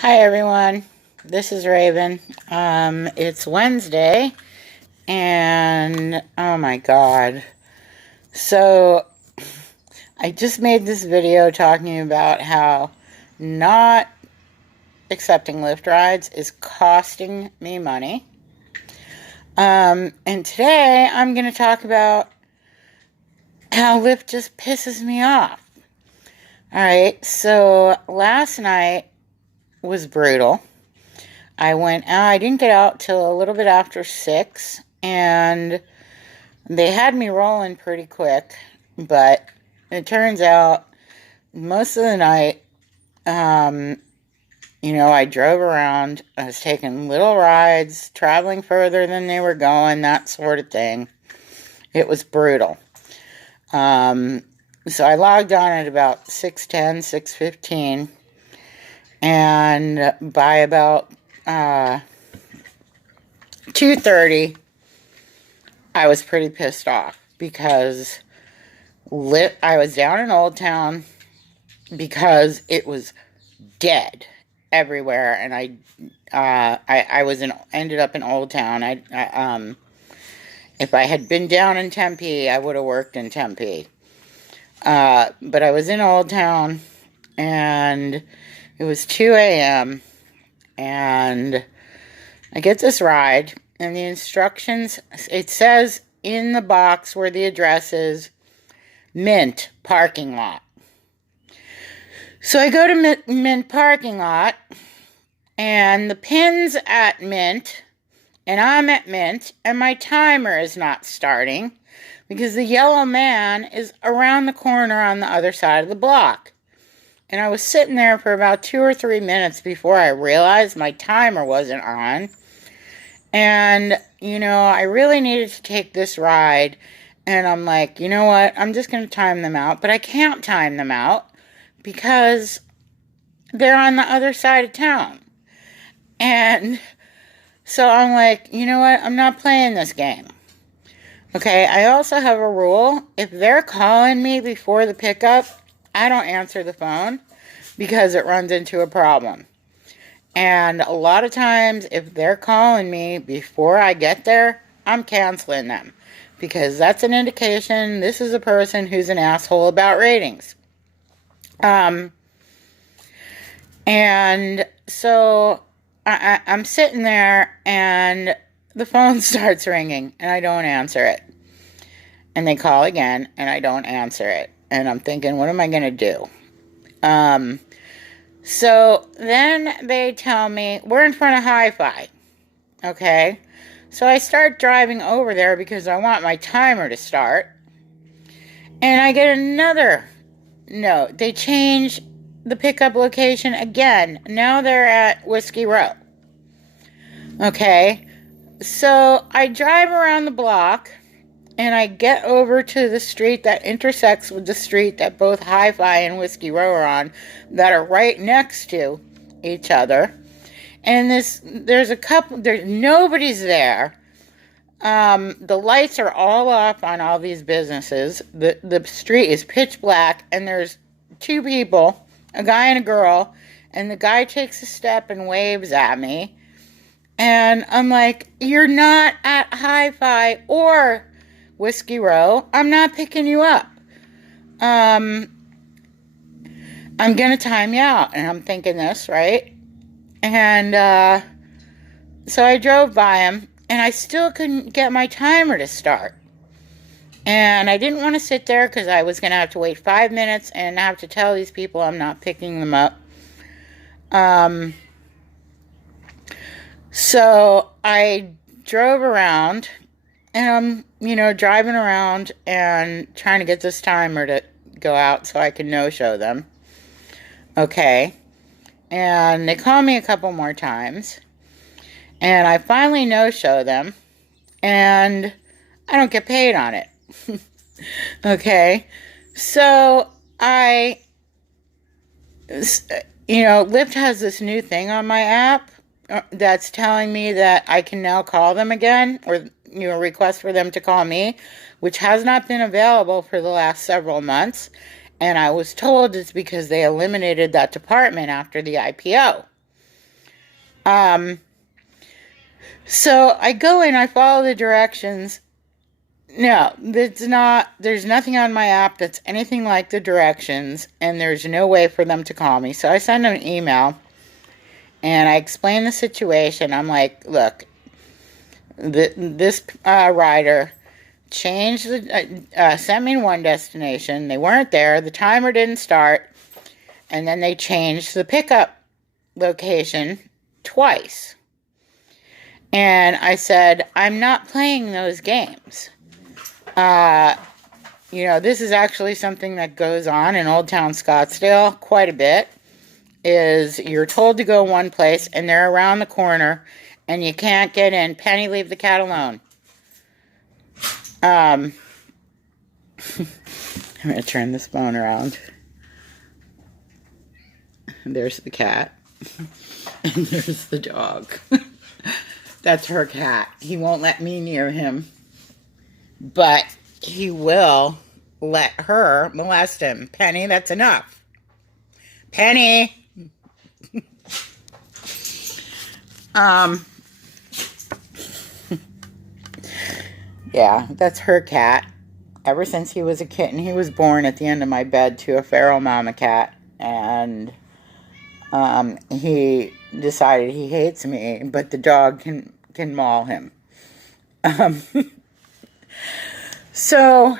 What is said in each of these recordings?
Hi everyone, this is Raven. It's Wednesday, and oh my god. So, I just made this video talking about how not accepting Lyft rides is costing me money. And today I'm going to talk about how Lyft just pisses me off. Alright, so last night was brutal. I didn't get out till a little bit after 6, and they had me rolling pretty quick, but it turns out most of the night, I drove around, I was taking little rides, traveling further than they were going, that sort of thing. It was brutal. So I logged on at about 6:10, 6:15, and by about 2:30, I was pretty pissed off because I was down in Old Town because it was dead everywhere, and ended up in Old Town. If I had been down in Tempe, I would have worked in Tempe. But I was in Old Town, and it was 2 a.m., and I get this ride, and the instructions, it says in the box where the address is, Mint parking lot. So I go to Mint parking lot, and the pin's at Mint, and I'm at Mint, and my timer is not starting because the yellow man is around the corner on the other side of the block. And I was sitting there for about 2 or 3 minutes before I realized my timer wasn't on. And, I really needed to take this ride. And I'm like, you know what? I'm just going to time them out. But I can't time them out because they're on the other side of town. And so I'm like, you know what? I'm not playing this game. Okay, I also have a rule. If they're calling me before the pickup, I don't answer the phone because it runs into a problem. And a lot of times, if they're calling me before I get there, I'm canceling them because that's an indication this is a person who's an asshole about ratings. And so I'm sitting there, and the phone starts ringing, and I don't answer it. And they call again, and I don't answer it. And I'm thinking, what am I going to do? So then they tell me, we're in front of Hi-Fi. Okay? So I start driving over there because I want my timer to start. And I get another note. They change the pickup location again. Now they're at Whiskey Row. Okay? So I drive around the block, and I get over to the street that intersects with the street that both Hi-Fi and Whiskey Row are on, that are right next to each other. And nobody's there. The lights are all off on all these businesses. The street is pitch black, and there's 2 people, a guy and a girl, and the guy takes a step and waves at me. And I'm like, you're not at Hi-Fi or Whiskey Row. I'm not picking you up. I'm gonna time you out. And I'm thinking this, right? And so I drove by him, and I still couldn't get my timer to start. And I didn't want to sit there because I was gonna have to wait 5 minutes and have to tell these people I'm not picking them up. So I drove around, and I'm, driving around and trying to get this timer to go out so I can no-show them. Okay. And they call me a couple more times, and I finally no-show them, and I don't get paid on it. Okay. So Lyft has this new thing on my app that's telling me that I can now call them again, or request for them to call me, which has not been available for the last several months. And I was told it's because they eliminated that department after the IPO. Um, so I go in, I follow the directions. No, there's nothing on my app that's anything like the directions, and there's no way for them to call me. So I send them an email, and I explain the situation. I'm like, look, this rider changed sent me in one destination. They weren't there. The timer didn't start. And then they changed the pickup location twice. And I said, I'm not playing those games. This is actually something that goes on in Old Town Scottsdale quite a bit, is you're told to go one place and they're around the corner and you can't get in. Penny, leave the cat alone. I'm going to turn this phone around. And there's the cat. And there's the dog. That's her cat. He won't let me near him. But he will let her molest him. Penny, that's enough. Penny! Yeah, that's her cat. Ever since he was a kitten, he was born at the end of my bed to a feral mama cat. And he decided he hates me, but the dog can maul him. So,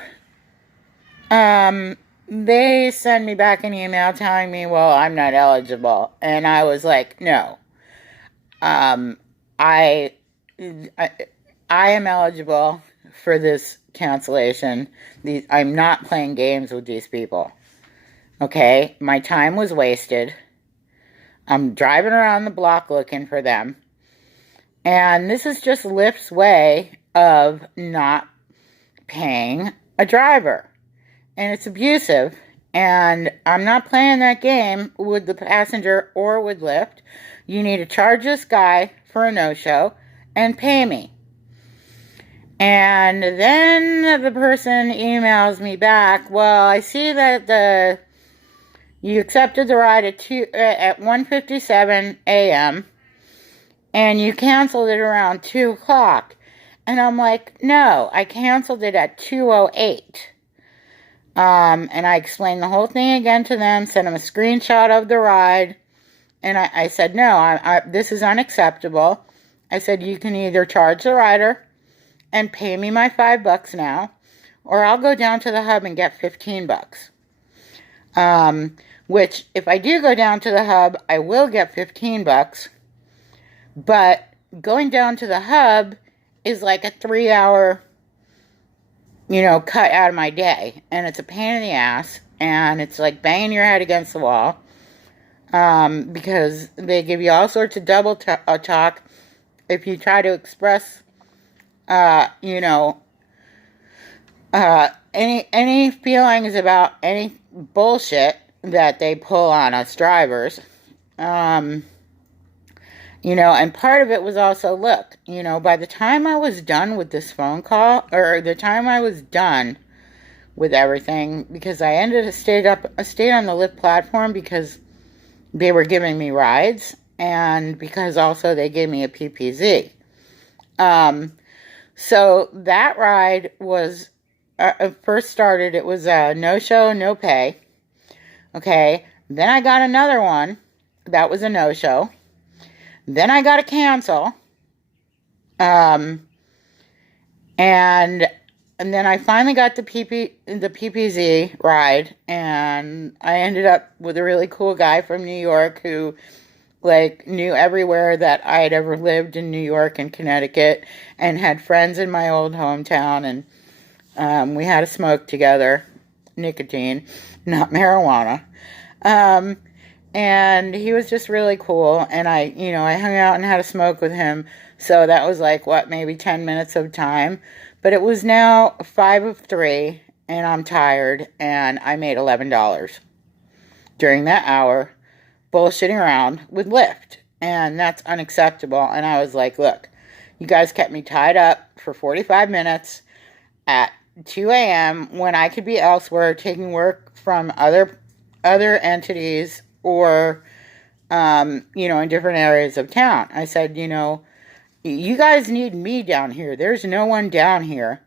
they send me back an email telling me, well, I'm not eligible. And I was like, no. I am eligible for this cancellation. I'm not playing games with these people. Okay? My time was wasted. I'm driving around the block looking for them. And this is just Lyft's way of not paying a driver. And it's abusive. And I'm not playing that game with the passenger or with Lyft. You need to charge this guy for a no-show and pay me. And then the person emails me back, well, I see that you accepted the ride at 1:57 a.m. and you canceled it around 2 o'clock. And I'm like, no, I canceled it at 2:08. And I explained the whole thing again to them, sent them a screenshot of the ride. And I said, no, this is unacceptable. I said, you can either charge the rider and pay me my $5 now, or I'll go down to the hub and get $15. Which, if I do go down to the hub, I will get $15. But going down to the hub is like a 3-hour, cut out of my day. And it's a pain in the ass. And it's like banging your head against the wall. Because they give you all sorts of double talk if you try to express, any feelings about any bullshit that they pull on us drivers. And part of it was also, look, by the time I was done with this phone call, or the time I was done with everything, because I stayed on the Lyft platform because they were giving me rides, and because also they gave me a PPZ. So that ride was, first started, it was a no-show, no pay. Okay, then I got another one. That was a no-show. Then I got a cancel. And then I finally got the PPZ ride, and I ended up with a really cool guy from New York who, knew everywhere that I had ever lived in New York and Connecticut, and had friends in my old hometown, and we had a smoke together, nicotine, not marijuana. And he was just really cool, and I hung out and had a smoke with him, so that was maybe 10 minutes of time. But it was now 5 of 3, and I'm tired, and I made $11 during that hour bullshitting around with Lyft, and that's unacceptable. And I was like, look, you guys kept me tied up for 45 minutes at 2 a.m. when I could be elsewhere taking work from other entities, or in different areas of town. I said, you guys need me down here. There's no one down here.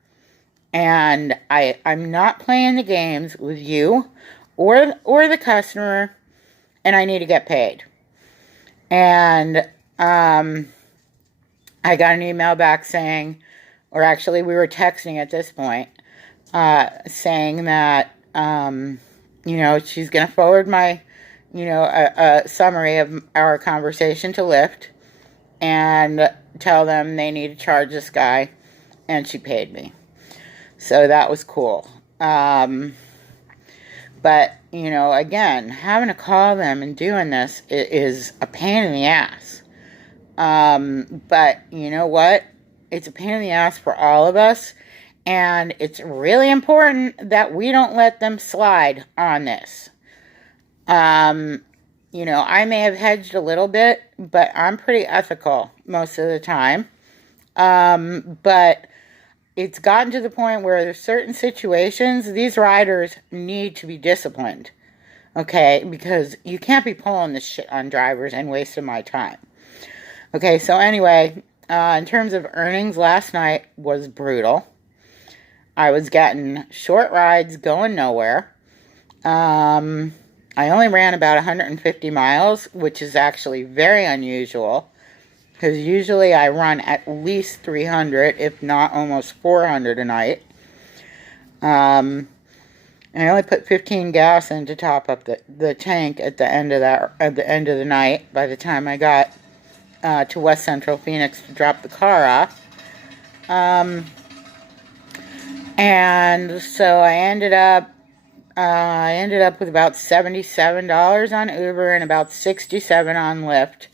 And I'm not playing the games with you or the customer, and I need to get paid. And I got an email back saying, or actually we were texting at this point, saying that, she's going to forward my, a summary of our conversation to Lyft and tell them they need to charge this guy, and she paid me. So that was cool. But, again, having to call them and doing this is a pain in the ass. But you know what? It's a pain in the ass for all of us. And it's really important that we don't let them slide on this. I may have hedged a little bit, but I'm pretty ethical most of the time. But it's gotten to the point where there's certain situations, these riders need to be disciplined. Okay? Because you can't be pulling this shit on drivers and wasting my time. Okay, so anyway, in terms of earnings, last night was brutal. I was getting short rides going nowhere. I only ran about 150 miles, which is actually very unusual, because usually I run at least 300, if not almost 400 a night. And I only put 15 gas in to top up the tank at the end of the night. By the time I got to West Central Phoenix to drop the car off. And so I ended up with about $77 on Uber and about $67 on Lyft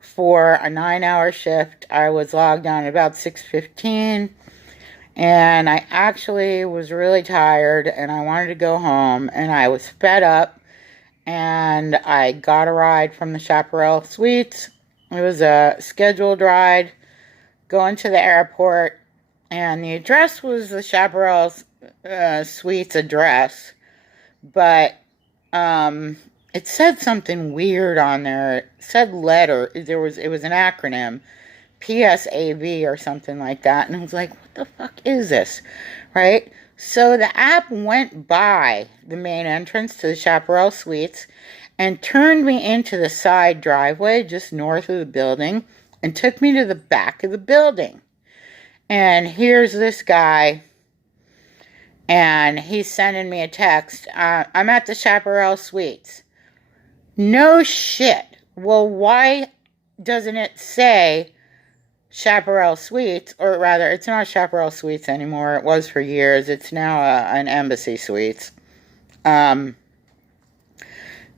for a 9-hour shift. I was logged on at about 6:15, and I actually was really tired and I wanted to go home, and I was fed up, and I got a ride from the Chaparral Suites. It was a scheduled ride going to the airport, and the address was the Chaparral Suites address, but it said something weird on there. It said letter. It was an acronym, PSAV or something like that, and I was like, what the fuck is this, right? So the app went by the main entrance to the Chaparral Suites and turned me into the side driveway just north of the building and took me to the back of the building. And here's this guy, and he's sending me a text. I'm at the Chaparral Suites. No shit. Well, why doesn't it say Chaparral Suites? Or rather, it's not Chaparral Suites anymore. It was for years. It's now an Embassy Suites.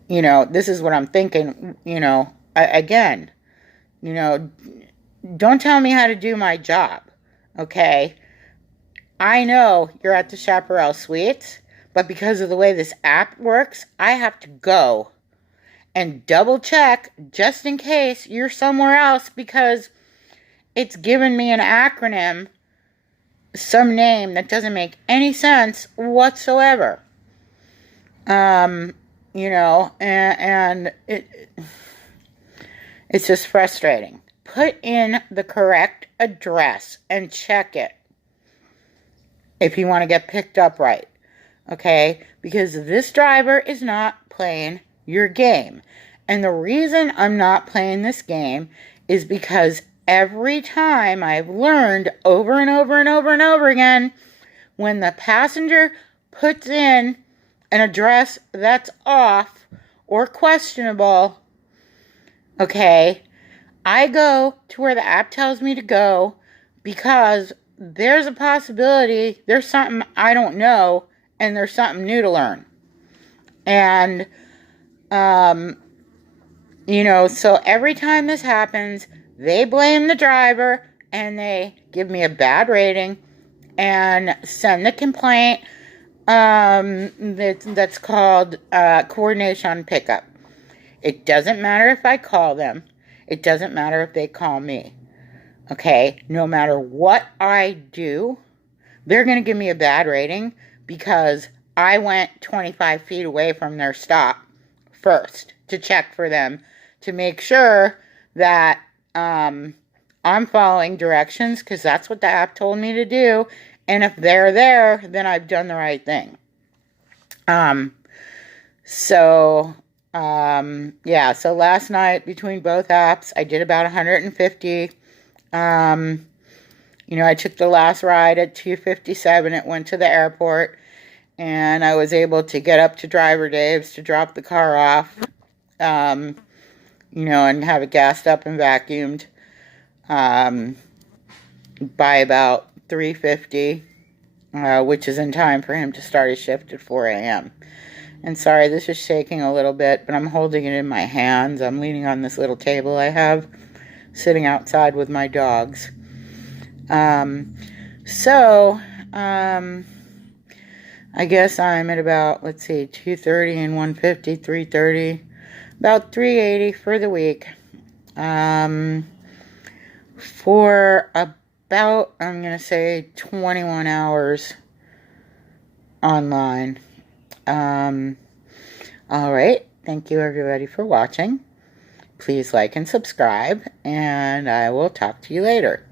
This is what I'm thinking, again, don't tell me how to do my job, okay? I know you're at the Chaparral Suites, but because of the way this app works, I have to go and double check just in case you're somewhere else, because it's given me an acronym, some name that doesn't make any sense whatsoever. And it's just frustrating. Put in the correct address and check it if you want to get picked up right, okay? Because this driver is not playing your game. And the reason I'm not playing this game is because every time I've learned over and over and over and over again, when the passenger puts in an address that's off or questionable, okay, I go to where the app tells me to go, because there's a possibility there's something I don't know and there's something new to learn. And, so every time this happens, they blame the driver and they give me a bad rating and send the complaint. That's called coordination pickup. It doesn't matter if I call them. It doesn't matter if they call me. Okay? No matter what I do, they're going to give me a bad rating because I went 25 feet away from their stop first to check for them to make sure that I'm following directions, because that's what the app told me to do. And if they're there, then I've done the right thing. Yeah, so last night between both apps, I did about 150. I took the last ride at 2:57. It went to the airport, and I was able to get up to Driver Dave's to drop the car off, and have it gassed up and vacuumed by about 3:50, which is in time for him to start his shift at 4 a.m. And sorry, this is shaking a little bit, but I'm holding it in my hands. I'm leaning on this little table I have, sitting outside with my dogs. I guess I'm at about, 2:30 and 150, 3:30, about 380 for the week. For about, I'm going to say 21 hours online. All right. Thank you, everybody, for watching. Please like and subscribe, and I will talk to you later.